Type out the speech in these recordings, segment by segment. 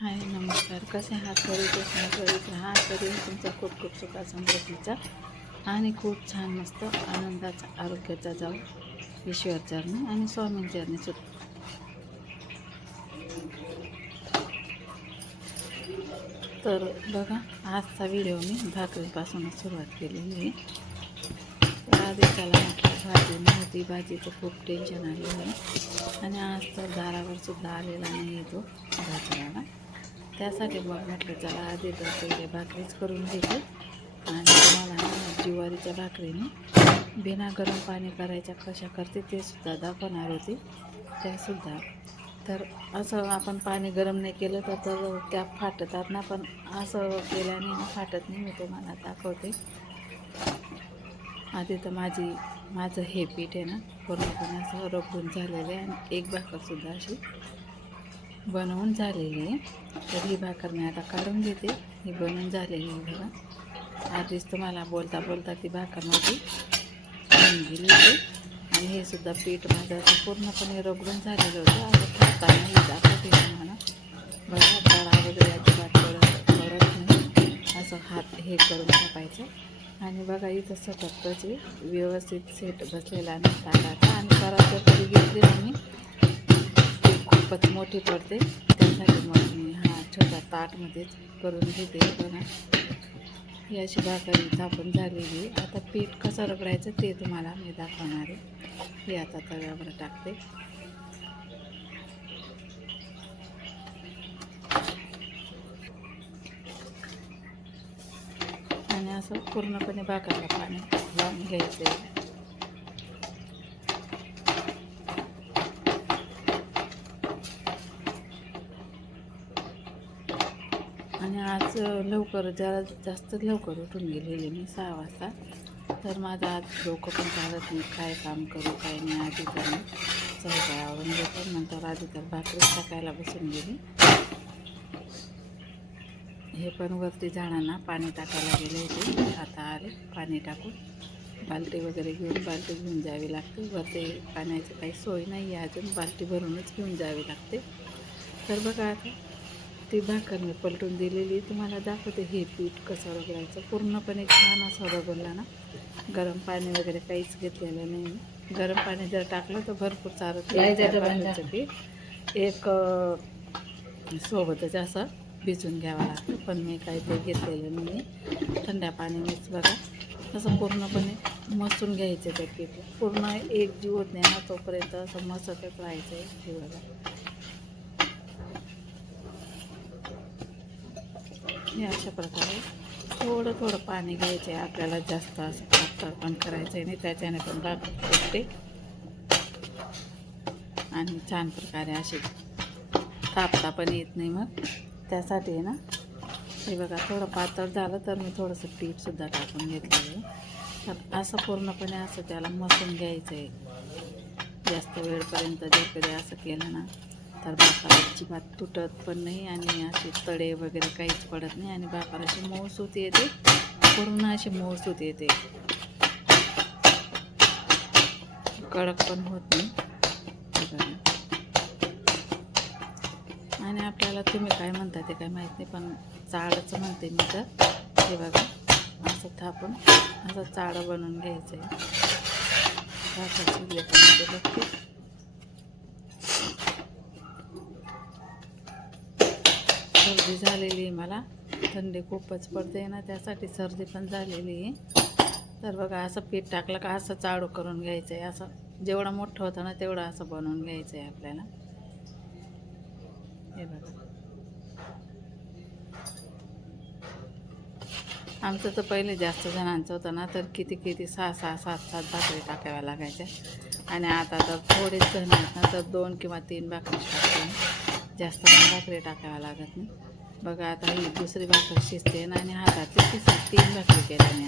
हाय नमस्कार. कसे आहात? घरी असणार घरीच राहा तरी तुमचा खूप खूप सुखा समृद्धीचा आणि खूप छान मस्त आनंदाचा आरोग्याचा जाऊ ईश्वर चरणी आणि स्वामी चरणी सुद्धा. तर बघा आजचा व्हिडिओ मी भाकरीपासूनच सुरुवात केलेली आहे. तर आधी त्याला भाजी नव्हती भाजीचं खूप टेन्शन आलेलं आहे. आणि आज तर दारावर सुद्धा आलेला नाही येतो भाकराला त्यासाठी मग म्हटलं चला आधी तर पहिले भाकरीच करून घेते. आणि मला ज्वारीच्या भाकरीने बिना गरम पाणी करायच्या कशा करते ते सुद्धा दाखवणार होती. त्यासुद्धा तर असं आपण पाणी गरम नाही केलं तर तर त्या फाटतात ना पण असं केल्याने फाटत नाही मी तुम्हाला दाखवते. आधी तर माझी माझं हे पीठ आहे ना पूर्णपणे असं रगडून झालेलं आहे आणि एक भाकरसुद्धा अशी. बनवून झालेली आहे. तर ही भाकर मी आता काढून घेते. ही बनवून झालेली आहे बघा. आधीच तुम्हाला बोलता बोलता ती भाकर माझी गेली होती. आणि हे सुद्धा पीठ माझं असं पूर्णपणे रगडून झालेलं होतं. असं थापताना हे दाखवते तुम्हाला. बघा तळा वगैरे अजिबात पडत पडत नाही. असं हात हे करून टाकायचं आणि बघा इथं सतत व्यवस्थित सेट बसलेला नाही ताटाचा. आणि परत कधी घेतली आम्ही खूपच मोठी पडते त्यासाठी मग मी हा छोटा ताटमध्येच करून घेते बघा. ही अशी भाकरी थापून झालेली आहे. आता पीठ कसं रगडायचं ते तुम्हाला मी दाखवणार आहे. हे आता तव्यावर टाकते. आणि असं पूर्णपणे भाकरला पाणी लावून घ्यायचं आहे. आणि आज लवकर जरा जास्त लवकर उठून गेलेले मी सहा वाजता. तर माझं आज डोकं पण चालत नाही काय काम करू काय नाही आधी तर मी सहसा आवडून घेतो. नंतर आधी तर भाकरी टाकायला बसून गेली. हे पण वरती झाडांना पाणी टाकायला गेले होते. आता आले पाणी टाकून बालटी वगैरे घेऊन बालटी घेऊन जावी लागते. वरती पाण्याची काही सोय नाही आहे अजून बालटी भरूनच घेऊन जावी लागते. तर बघा आता ती भाकर मी पलटून दिलेली तुम्हाला दाखवते हे पीठ कसं रगडायचं. पूर्णपणे छान असं रगडलं ना. गरम पाणी वगैरे काहीच घेतलेलं नाही. गरम पाणी जर टाकलं तर भरपूर चारत पीठ. एक सोबतच असं भिजून घ्यावं लागतं. पण मी काही ते घेतलेलं नाही थंड्या पाण्यानेच बघा. असं पूर्णपणे मसून घ्यायचं ते पीठ. पूर्ण एक जीव होत नाही ना तोपर्यंत असं मसतच राहायचं आहे बघा हे अशा प्रकारे थोडं थोडं पाणी घ्यायचं आहे आपल्याला जास्त असं पातळ पण करायचं आहे नाही त्याच्याने पण भाकर फुटते आणि छान प्रकारे असे कापता पण येत नाही मग. त्यासाठी आहे ना हे बघा थोडं पातळ झालं तर मी थोडंसं पीठसुद्धा टाकून घेतलेलं आहे. तर असं पूर्णपणे असं त्याला मसून घ्यायचं आहे जास्त वेळपर्यंत जर कधी असं केलं ना तर भाकर अजिबात तुटत पण नाही आणि असे तडे वगैरे काहीच पडत नाही आणि भाकर अशी मऊसूत येते. पूर्ण अशी मऊसूत येते. कडक पण होत नाही. आणि आपल्याला तुम्ही काय म्हणता ते काय माहीत नाही पण चाळचं म्हणते मी तर. हे बघा असं थापून असं चाळं बनवून घ्यायचं आहे भाकर शिजल्यामध्ये बघते सर्दी झालेली आहे मला. थंडी खूपच पडते ना त्यासाठी सर्दी पण झालेली आहे. तर बघा असं पीठ टाकलं का असं चाळू करून घ्यायचं आहे असं जेवढं मोठं होतं ना तेवढं असं बनवून घ्यायचं आहे आपल्याला. हे बघा. आमचं तर पहिले जास्त जणांचं होतं ना तर किती किती सहा सहा सात सात भाकरी टाकाव्या लागायच्या. आणि आता तर थोडेच जण आहेत ना तर दोन किंवा तीन भाकरी टाकते जास्त पण भाकरी टाकाव्या लागत नाही. बघा आता ही दुसरी भाकर शिजते ना आणि हाताची तिसरी तीन भाकरी केल्या मी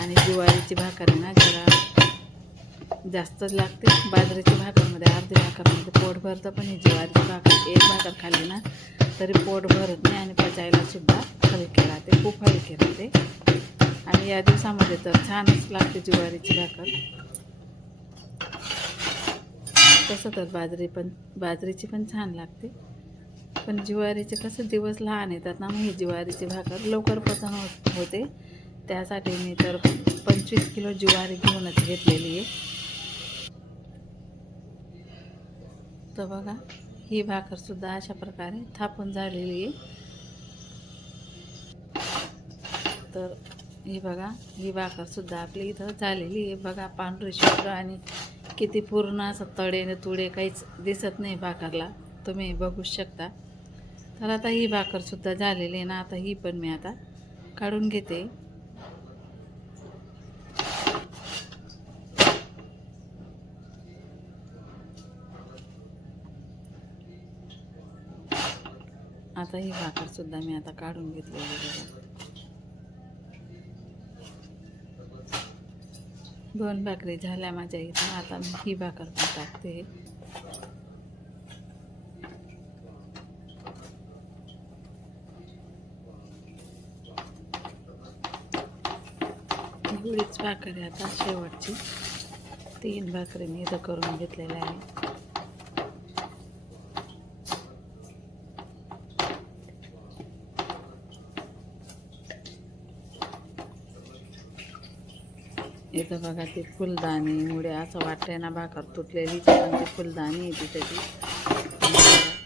आणि ज्वारीची भाकर ना जरा जास्तच लागते. बाजरीची भाकरमध्ये अर्धी भाकरमध्ये पोट भरतं पण ही ज्वारीची भाकर एक भाकर खाल्ली ना तरी पोट भरत नाही आणि पचायला सुद्धा हलके राहते खूप हलके राहते. आणि या दिवसामध्ये तर छानच लागते ज्वारीची भाकर. तसं तर बाजरी पण बाजरीची पण छान लागते. पण ज्वारीचे कसं दिवस लहान येतात ना मग ही ज्वारीची भाकर लवकर पचन होत होते. त्यासाठी मी तर पंचवीस किलो ज्वारी घेऊनच घेतलेली आहे. तर बघा ही भाकरसुद्धा अशा प्रकारे थापून झालेली आहे. तर ही बघा ही भाकरसुद्धा आपली इथं झालेली आहे. बघा पांढरी शुभ्र आणि किती पूर्ण असं तडे तुडे काहीच दिसत नाही भाकरला. तुम्ही बघूच शकता. तर आता ही भाकरसुद्धा झालेली आहे ना आता ही पण मी आता काढून घेते. आता ही भाकरसुद्धा मी आता काढून घेतलेली बघा. दोन भाकरी झाल्या माझ्या इथं आता मी ही भाकर पण टाकते. एवढीच भाकर आहे आता शेवटची. तीन भाकरी मी इथं करून घेतलेल्या आहे इथं बघा ती फुलदाणी मुळे असं वाटतंय ना भाकर तुटलेली पण ती फुलदाणी आहे ती त्याची.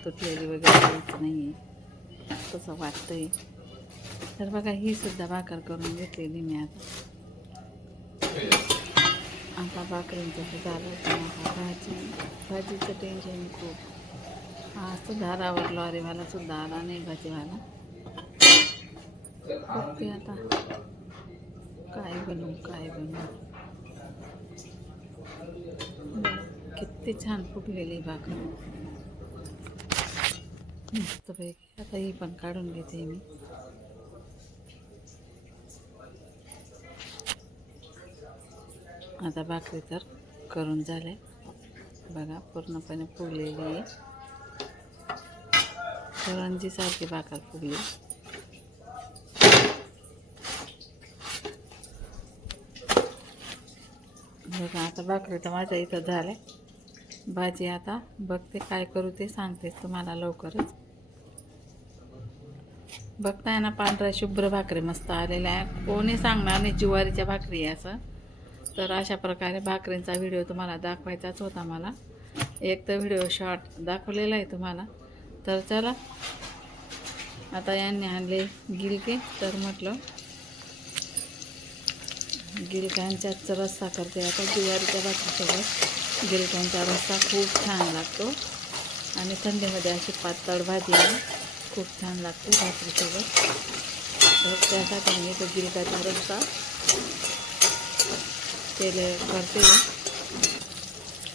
तुटलेली वगैरे काहीच नाही आहे तसं वाटतंय. तर बघा ही सुद्धा भाकर करून घेतलेली मी आता. आता भाकरींचं झालं भाजी. भाजीचं टेन्शन खूप. हा सुद्धा रावरलो अरेवाला सुद्धा आला नाही भाजीवाला. बघते आता. काय बनवू काय बनवू. किती छान फुगलेली भाकर. मस्तपैकी आता ही पण काढून घेते मी. आता भाकरी तर करून झाले बघा पूर्णपणे फुगलेली आहे. करंजीसारखी भाकर फुगली बघा आता भाकरी तर माझ्या इथं झाल्या. भाजी आता बघते काय करू ते सांगतेच तुम्हाला लवकरच. बघताय ना पांढऱ्या शुभ्र भाकरी मस्त आलेल्या आहे कोणी सांगणार नाही ज्वारीच्या भाकरी आहे असं. तर अशा प्रकारे भाकरींचा व्हिडिओ तुम्हाला दाखवायचाच होता मला. एक तर व्हिडिओ शॉर्ट दाखवलेला आहे तुम्हाला. तर चला आता यांनी आणले गिलके. तर म्हटलं गिलक्यांचाच रस्सा करते. आता ज्वारीच्या भाकरीसोबत गिलकांचा रस्सा खूप छान लागतो. आणि थंडीमध्ये अशी पातळ भाजी खूप छान लागते भाकरीसोबत. तर त्यासाठी मी तो गिलकाचा रस्सा केले करते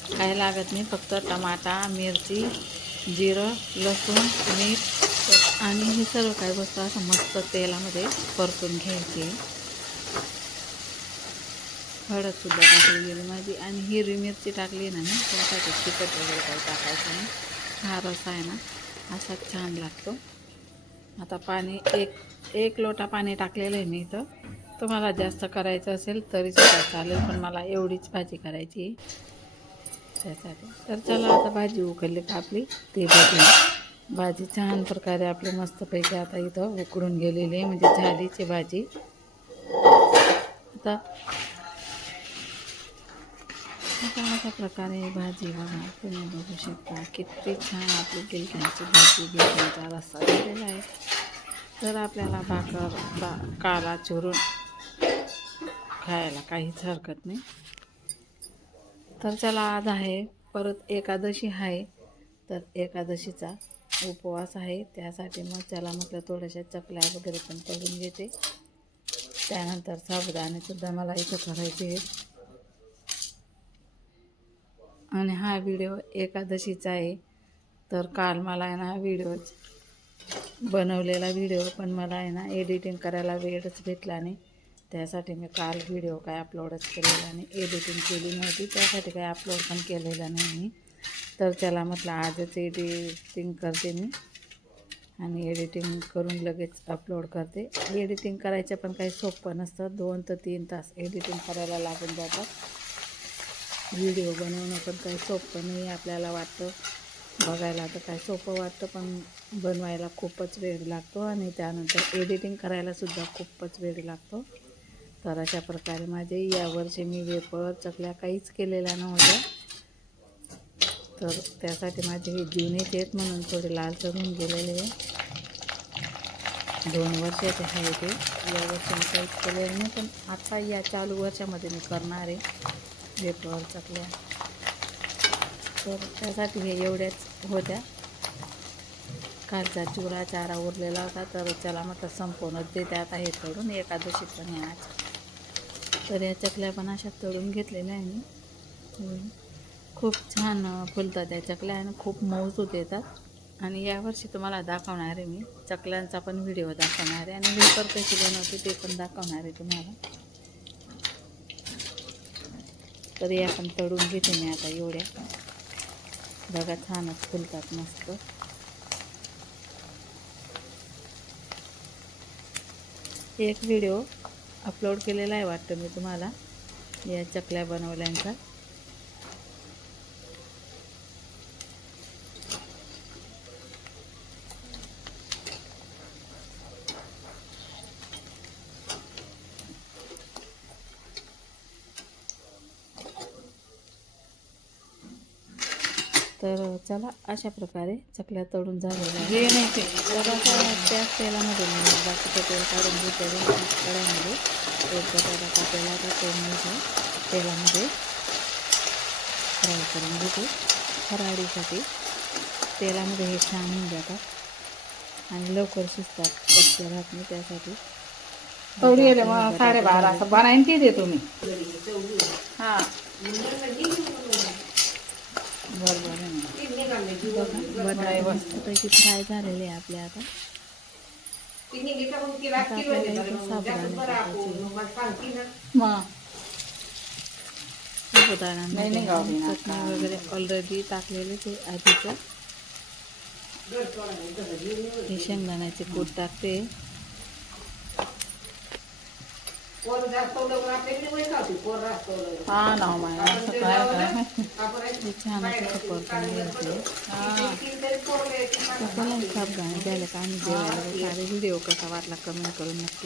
काही लागत नाही फक्त टमाटा मिरची जिरं लसूण मीठ आणि हे सर्व काही वस्तू असं मस्त तेलामध्ये परतून घ्यायची हळदसुद्धा टाकली गेली माझी आणि हिरवी मिरची टाकली ना मी त्यासाठी तिखट वगैरे काही टाकायचं नाही. हा रसा आहे ना असा छान लागतो. आता पाणी एक एक लोटा पाणी टाकलेलं आहे मी इथं. तुम्हाला जास्त करायचं असेल तरी सुद्धा चालेल पण मला एवढीच भाजी करायची आहे. त्यासाठी. तर चला आता भाजी उकळली का आपली? ते बघून भाजी छान प्रकारे आपली मस्तपैकी आता इथं उकडून गेलेली आहे म्हणजे झालीची भाजी. आता अशा प्रकारे भाजी बघा तुम्ही बघू शकता. किती छान आपली गिलक्यांची भाजी गिलक्यांचा रस्सा झालेला आहे. तर आपल्याला भाकर बा काला चुरून खायला काहीच हरकत नाही. तर चला आज आहे. परत एकादशी आहे. तर एकादशीचा उपवास आहे. त्यासाठी मग त्याला म्हटलं थोड्याशा चकल्या वगैरे पण करून घेते. त्यानंतर साबुदाणेसुद्धा मला इथं करायचे आहेत आणि हा व्हिडिओ एकादशीचा आहे. तर काल मला आहे ना व्हिडिओ बनवलेला व्हिडिओ पण मला आहे ना एडिटिंग करायला वेळच भेटला नाही. त्यासाठी मी काल व्हिडिओ काय अपलोडच केलेला नाही एडिटिंग केली नव्हती त्यासाठी काय अपलोड पण केलेलं नाही मी. तर त्याला म्हटलं आजच एडिटिंग करते मी आणि एडिटिंग करून लगेच अपलोड करते. एडिटिंग करायचं पण काही सोपं नसतं दोन ते तीन तास एडिटिंग करायला लागून जातात. व्हिडिओ बनवणं पण काही सोपं नाही आपल्याला वाटतं. बघायला तर काय सोपं वाटतं पण बनवायला खूपच वेळ लागतो आणि त्यानंतर एडिटिंग करायला सुद्धा खूपच वेळ लागतो. तर अशा प्रकारे माझे यावर्षी मी वेपर चकल्या काहीच केलेल्या नव्हत्या. तर त्यासाठी माझे हे जुनेच आहेत म्हणून थोडे लालसर होऊन गेलेले आहे. दोन वर्षाचे आहे ते. या वर्षी मी काहीच केलेलं नाही पण आता या चालू वर्षामध्ये मी करणार आहे वेपर चकल्या. तर त्यासाठी हे एवढ्याच होत्या. कालचा चुरा चारा उरलेला होता तर चला म्हटलं संपवूनच देते. आता हे तळून एकादशी पण आज. तर या चकल्या पण अशा तळून घेतलेल्या आहे मी. खूप छान फुलतात या चकल्या आणि खूप मौजूद येतात. आणि यावर्षी तुम्हाला दाखवणार आहे मी. चकल्यांचा पण व्हिडिओ दाखवणार आहे. आणि वेपर कशी बनवते ते पण दाखवणार आहे तुम्हाला. तर या पण तळून घेते मी आता एवढ्या. बघा छानच फुलतात मस्त. एक व्हिडिओ अपलोड केलेला आहे वाटतं मी तुम्हाला. या चकल्या बनवल्यांचा. तर चला अशा प्रकारे चकल्या तळून झालेल्या. हे नाही त्याच तेलामध्ये बाकीचं तेल काढून घेते कढाईमध्ये. एक बटाटा कापलेला होता तो मी इथे तेलामध्ये फ्राय करून घेते. फराळीसाठी तेलामध्ये हे छान होऊन जातात. आणि लवकर शिजतात कच्चे राहत नाही त्यासाठी. साडेबारा असं बनाईन ती देतो मी. हा बरोबर आहे ना बघा बटाटे मस्तपैकी फ्राय झालेले आहे आपल्या आता आता आपल्याला इथे साबुदाणे टाकायचे मग नाही, नाही गावठी साबुदाणा हे शेंगदाण्याचे कूट टाकते हा ना माय असं काय काय हे छान असं हा. का आम्ही जेवायला व्हिडिओ कसा वाटला कमेंट करून नक्की